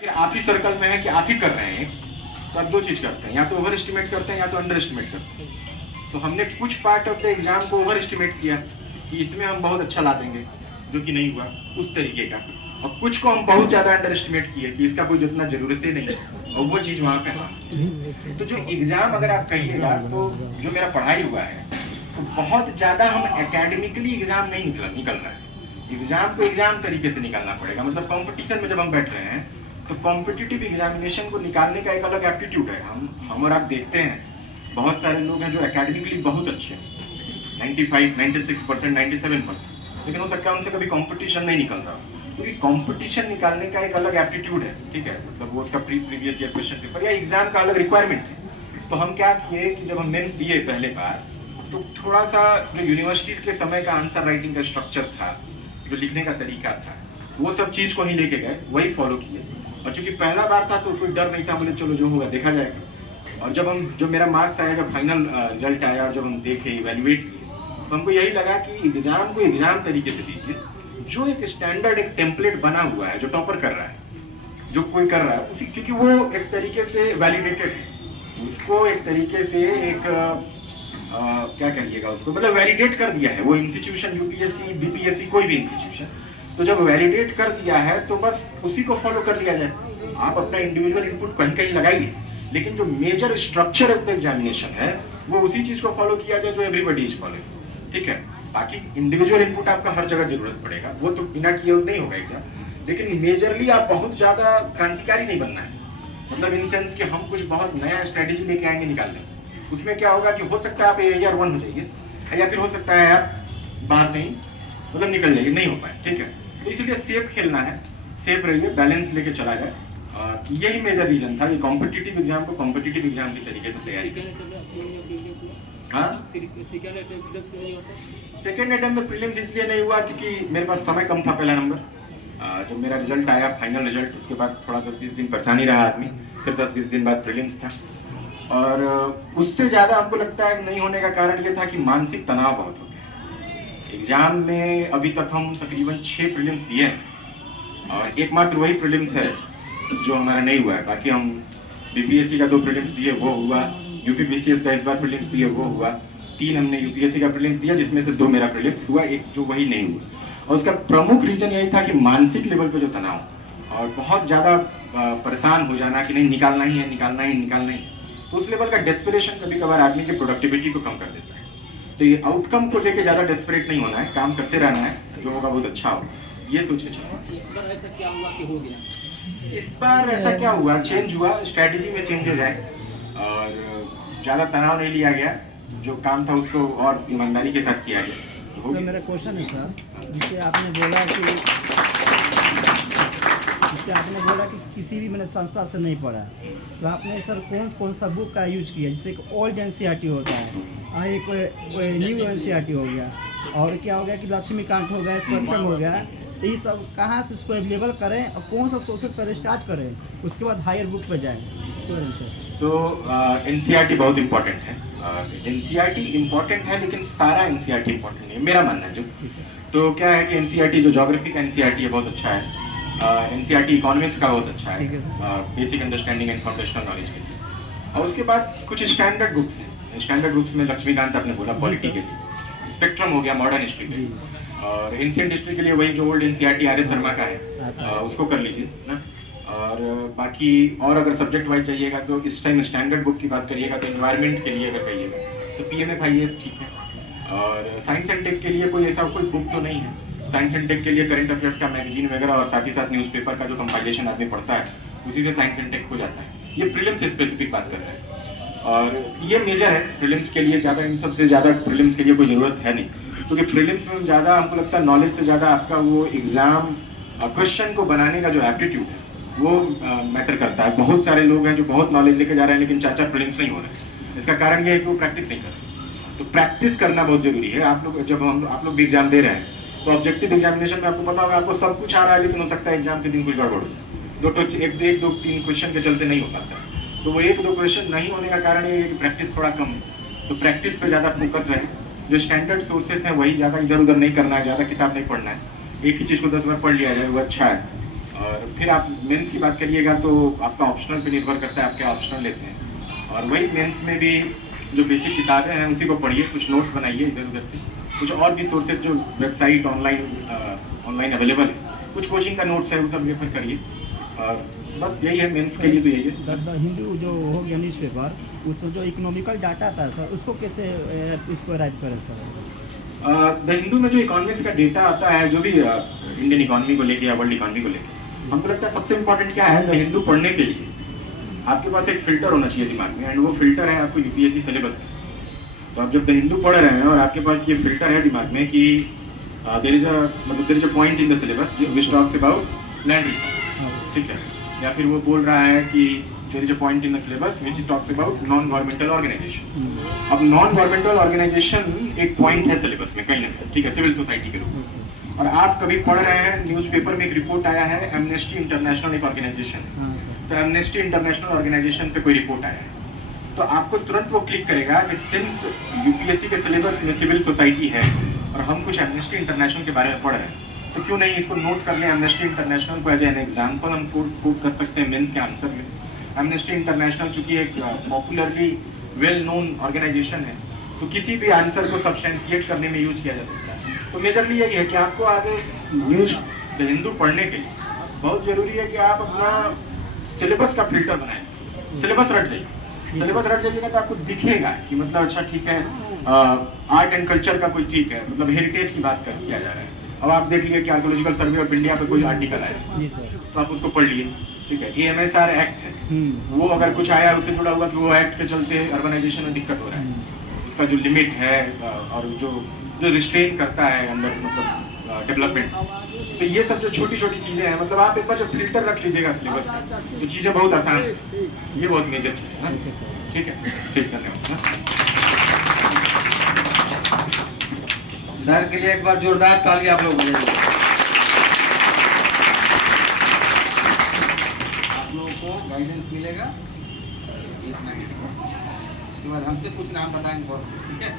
फिर आप ही सर्कल में है कि आप ही कर रहे हैं, तो आप दो चीज़ करते हैं, या तो ओवर एस्टिमेट करते हैं या तो अंडर एस्टिमेट करते हैं। तो हमने कुछ पार्ट ऑफ द एग्जाम को ओवर एस्टिमेट किया कि इसमें हम बहुत अच्छा ला देंगे, जो कि नहीं हुआ उस तरीके का, और कुछ को हम बहुत ज़्यादा अंडर एस्टिमेट किए कि इसका कोई जितना ज़रूरत ही नहीं है, और वो चीज़ वहाँ पे है। तो जो एग्ज़ाम अगर आप कहिएगा, तो जो मेरा पढ़ाई हुआ है, तो बहुत ज़्यादा हम एकेडमिकली एग्ज़ाम नहीं निकल रहा है। एग्ज़ाम को एग्ज़ाम तरीके से निकालना पड़ेगा, मतलब कंपटीशन में जब हम बैठ रहे हैं तो कॉम्पिटिटिव एग्जामिनेशन को निकालने का एक अलग एप्टीट्यूड है। हम और आप देखते हैं बहुत सारे लोग हैं जो एकेडमिकली बहुत अच्छे हैं, 95, 96%, 97%, लेकिन हो सकता है उनसे कभी कंपटीशन नहीं निकल रहा, क्योंकि कंपटीशन निकालने का एक अलग एप्टीट्यूड है, ठीक है, मतलब वो उसका प्रीवियस ईयर क्वेश्चन पेपर या एग्जाम का अलग रिक्वायरमेंट है। तो हम क्या किए कि जब हम मेंस दिए पहले बार, तो थोड़ा सा जो यूनिवर्सिटीज़ के समय का आंसर राइटिंग का स्ट्रक्चर था, जो लिखने का तरीका था, वो सब चीज़ को ही लेके गए, वही फॉलो किए। और चूंकि पहला बार था तो कोई डर नहीं था, बोले चलो जो होगा देखा जाएगा। और जब मेरा मार्क्स आया, जब फाइनल रिजल्ट आया और जब हम देखे, इवेल्युएट किए, तो हमको यही लगा कि एग्जाम को एग्जाम तरीके से दीजिए, जो एक स्टैंडर्ड एक टेम्पलेट बना हुआ है, जो टॉपर कर रहा है, जो कोई कर रहा है उसी, क्योंकि वो एक तरीके से वैलिडेटेड है, उसको एक तरीके से एक क्या कहिएगा उसको, मतलब वैलिडेट कर दिया है वो इंस्टीट्यूशन, यूपीएससी, बीपीएससी, कोई भी इंस्टीट्यूशन। तो जब वैलिडेट कर दिया है तो बस उसी को फॉलो कर लिया जाए। आप अपना इंडिविजुअल इनपुट कहीं कहीं लगाइए, लेकिन जो major structure of the examination है वो उसी चीज को फॉलो किया जाए जो एवरीबडी इज फॉलोइंग, ठीक है। बाकी इंडिविजुअल इनपुट आपका हर जगह जरूरत पड़ेगा, वो तो बिना किए नहीं होगा एग्जाम, लेकिन मेजरली आप बहुत ज्यादा क्रांतिकारी नहीं बनना है, मतलब इन सेंस कि हम कुछ बहुत नया स्ट्रेटेजी लेके आएंगे निकाल देंगे। उसमें क्या होगा कि हो सकता है आप AR 1 हो जाइए, या फिर हो सकता है आप बाहर से ही मतलब निकल जाइए, नहीं हो पाए, ठीक है। तो इसलिए सेफ खेलना है, सेफ रहिए, बैलेंस लेके चला जाए, और यही मेजर रीजन था कि कॉम्पिटिटिव एग्जाम को कॉम्पिटिटिव एग्जाम की तरीके से तैयारी करें। हाँ, सेकेंड अटेम्प्ट में प्रीलिम्स इसलिए नहीं हुआ क्योंकि मेरे पास समय कम था, पहला नंबर। जब मेरा रिजल्ट आया, फाइनल रिजल्ट, उसके बाद थोड़ा 10-20 दिन परेशानी रहा आदमी, फिर 10-20 दिन बाद प्रीलिम्स था, और उससे ज़्यादा हमको लगता है नहीं होने का कारण ये था कि मानसिक तनाव बहुत हो गया एग्जाम में। अभी तक हम तकरीबन 6 प्रीलिम्स दिए हैं, और एकमात्र वही प्रीलिम्स है जो हमारा नहीं हुआ है। बाकी हम बीपीएससी का 2 प्रीलिम्स दिए, वो हुआ, यूपीपीसीएस का इस बार प्रीलिम्स दिए, वो हुआ, 3 हमने यूपीएससी का प्रीलिम्स दिया, जिसमें से 2 मेरा प्रीलिम्स हुआ, एक जो वही नहीं हुआ। और उसका प्रमुख रीजन यही था कि मानसिक लेवल पे जो तनाव और बहुत ज़्यादा परेशान हो जाना कि नहीं निकालना ही है, निकालना ही निकालना ही, तो उस लेवल का डेस्परेशन कभी कभार आदमी की प्रोडक्टिविटी को कम कर देता है। तो ये आउटकम को लेके ज़्यादा डेस्परेट नहीं होना है, काम करते रहना है, जो होगा बहुत अच्छा हो, ये सोच के चलो। इस बार ऐसा क्या हुआ कि हो गया? इस बार ऐसा क्या हुआ, चेंज हुआ, स्ट्रैटेजी में चेंजेज आए, और ज़्यादा तनाव नहीं लिया गया, जो काम था उसको और ईमानदारी के साथ किया गया। सर मेरा क्वेश्चन है सर, जिससे आपने बोला कि किसी भी मैंने संस्था से नहीं पढ़ा, तो आपने सर कौन सा बुक का यूज किया? जैसे एक ओल्ड NCERT होता है, एक न्यू NCERT हो गया, और क्या हो गया कि लक्ष्मीकांत हो गया, स्पेक्ट्रम हो गया, तो ये सब कहाँ से इसको अवेलेबल करें और कौन सा सोर्सेज पर स्टार्ट करें, उसके बाद हायर बुक पर जाएँ, इसके वजह से। तो NCERT बहुत इम्पोर्टेंट है, NCERT इम्पोर्टेंट है, लेकिन सारा NCERT इम्पोर्टेंट नहीं है, मेरा मानना है। जो तो क्या है कि NCERT जो ज्योग्राफी का NCERT है बहुत अच्छा है, NCERT इकोनॉमिक्स का बहुत अच्छा है, basic understanding and foundational knowledge के लिए। और उसके बाद कुछ स्टैंडर्ड बुक्स हैं, स्टैंडर्ड बुक्स में लक्ष्मीकांत आपने बोला पॉलिटी के लिए, स्पेक्ट्रम हो गया मॉडर्न हिस्ट्री के लिए, और एंशिएंट हिस्ट्री के लिए वही जो ओल्ड NCERT RS शर्मा का है, उसको कर लीजिए ना। और बाकी और अगर सब्जेक्ट वाइज चाहिएगा तो इस टाइम स्टैंडर्ड बुक की बात करिएगा तो एनवायरनमेंट के लिए अगर कहिएगा तो PMFIAS ठीक है, और साइंस एंड टेक के लिए कोई ऐसा कोई बुक तो नहीं है। साइंस एंड टेक के लिए करंट अफेयर्स का मैगजीन वगैरह, और साथ ही साथ न्यूज़पेपर का जो कंपाइलेशन आदमी पढ़ता है, उसी से साइंस एंड टेक हो जाता है। ये प्रीलिम्स से स्पेसिफिक बात कर रहे हैं, और ये मेजर है प्रीलिम्स के लिए। ज़्यादा इन सबसे ज़्यादा प्रीलिम्स के लिए कोई ज़रूरत है नहीं, क्योंकि प्रीलिम्स में ज़्यादा हमको लगता है नॉलेज से ज़्यादा आपका वो एग्ज़ाम क्वेश्चन को बनाने का जो एप्टीट्यूड है वो मैटर करता है। बहुत सारे लोग हैं जो बहुत नॉलेज लेके जा रहे हैं, लेकिन 4 प्रीलिम्स नहीं हो रहे। इसका कारण ये है कि वो प्रैक्टिस नहीं कर रहे। तो प्रैक्टिस करना बहुत जरूरी है। आप लोग जब आप लोग भी एग्जाम दे रहे हैं तो ऑब्जेक्टिव एग्जामिनेशन में आपको पता होगा आपको सब कुछ आ रहा है, लेकिन हो सकता है एग्जाम के दिन कुछ गड़बड़ हो जाए, 1 2 3 क्वेश्चन के चलते नहीं हो पाता। तो वो 1 2 क्वेश्चन नहीं होने का कारण ये है कि प्रैक्टिस थोड़ा कम है। तो प्रैक्टिस पे ज़्यादा फोकस रहे, जो स्टैंडर्ड सोर्सेस हैं वही ज़्यादा इधर उधर नहीं करना है, ज़्यादा किताब नहीं पढ़ना है, एक ही चीज़ को 10 बार पढ़ लिया जाए वो अच्छा है। और फिर आप मेंस की बात करिएगा तो आपका ऑप्शनल पे निर्भर करता है, आप क्या ऑप्शनल लेते हैं। और वही मेंस में भी जो बेसिक किताबें हैं उसी को पढ़िए, कुछ नोट्स बनाइए इधर उधर से, कुछ और भी सोर्सेज जो वेबसाइट ऑनलाइन अवेलेबल है, कुछ कोचिंग का नोट्स है वो सब रेफर करिए। और बस यही है, मेंस के लिए तो यही है। द हिंदू जो हो गया न्यूज़पेपर, उसमें जो इकोनॉमिकल डाटा था सर, उसको कैसे उसको राइट करें सर? द हिंदू में जो इकोनॉमिक्स का डेटा आता है, जो भी इंडियन इकोनॉमी को लेके या वर्ल्ड इकोनॉमी को लेके, हमको लगता है सबसे इम्पोर्टेंट क्या है, द हिंदू पढ़ने के लिए आपके पास एक फिल्टर होना चाहिए दिमाग में, एंड वो फिल्टर है आपको यूपीएससी सिलेबस का। तो आप जब द हिंदू पढ़ रहे हैं और आपके पास ये फिल्टर है दिमाग में कि there is a point in the syllabus which talks about land reform, ठीक है, या फिर वो बोल रहा है कि there is a point in the syllabus which talks about non governmental organisation. अब नॉन गवर्नमेंटल ऑर्गेनाइजेशन एक पॉइंट है सिलेबस में कहीं ना कहीं, ठीक है, सिविल सोसाइटी के रूप में। और आप कभी पढ़ रहे हैं न्यूज़पेपर में एक रिपोर्ट आया है, एमनेस्टी इंटरनेशनल एक ऑर्गेनाइजेशन है, तो एमनेस्टी इंटरनेशनल ऑर्गेनाइजेशन पे कोई रिपोर्ट आया है, तो आपको तुरंत वो क्लिक करेगा कि सिंस यूपीएससी के सिलेबस में सिविल सोसाइटी है और हम कुछ एमनेस्टी इंटरनेशनल के बारे में पढ़ रहे हैं, तो क्यों नहीं इसको नोट कर लें। एमनेस्टी इंटरनेशनल को एज एन एग्जाम्पल हम कोट कर सकते हैं मेंस के आंसर में। एमनेस्टी इंटरनेशनल चूंकि एक पॉपुलरली वेल नोन ऑर्गेनाइजेशन है, तो किसी भी आंसर को सब्सटेंशिएट करने में यूज किया जा सकता है। तो मेजरली यही है कि आपको आगे न्यूज द हिंदू पढ़ने के लिए बहुत जरूरी है कि आप अपना सिलेबस का फिल्टर बनाएं, सिलेबस रट जाइए। सिलेबस रट जाइएगा तो आपको दिखेगा कि मतलब अच्छा ठीक है, आर्ट एंड कल्चर का कोई ठीक है, मतलब हेरिटेज की बात किया जा रहा है। अब आप देख लीजिए कि आर्कोलॉजिकल सर्वे ऑफ इंडिया पे कोई आर्टिकल आया जी सर, तो आप उसको पढ़ लिए, ठीक है। AMSR एक्ट है, वो अगर कुछ आया उससे जुड़ा हुआ कि वो एक्ट के चलते अर्बनाइजेशन में दिक्कत हो रहा है, उसका जो लिमिट है और जो रिस्ट्रेन करता है अंदर मतलब डेवलपमेंट, तो ये सब जो छोटी छोटी चीज़ें हैं, मतलब आप एक बार जब फिल्टर रख लीजिएगा सिलेबस का तो चीज़ें बहुत आसान है। ये बहुत मेजर चीज़ है ना, ठीक है, ठीक, धन्यवाद। सर के लिए एक बार जोरदार ताली आप लोग बजाइए। आप लोगों को गाइडेंस मिलेगा, उसके बाद हमसे कुछ नाम बताएंगे, ठीक है।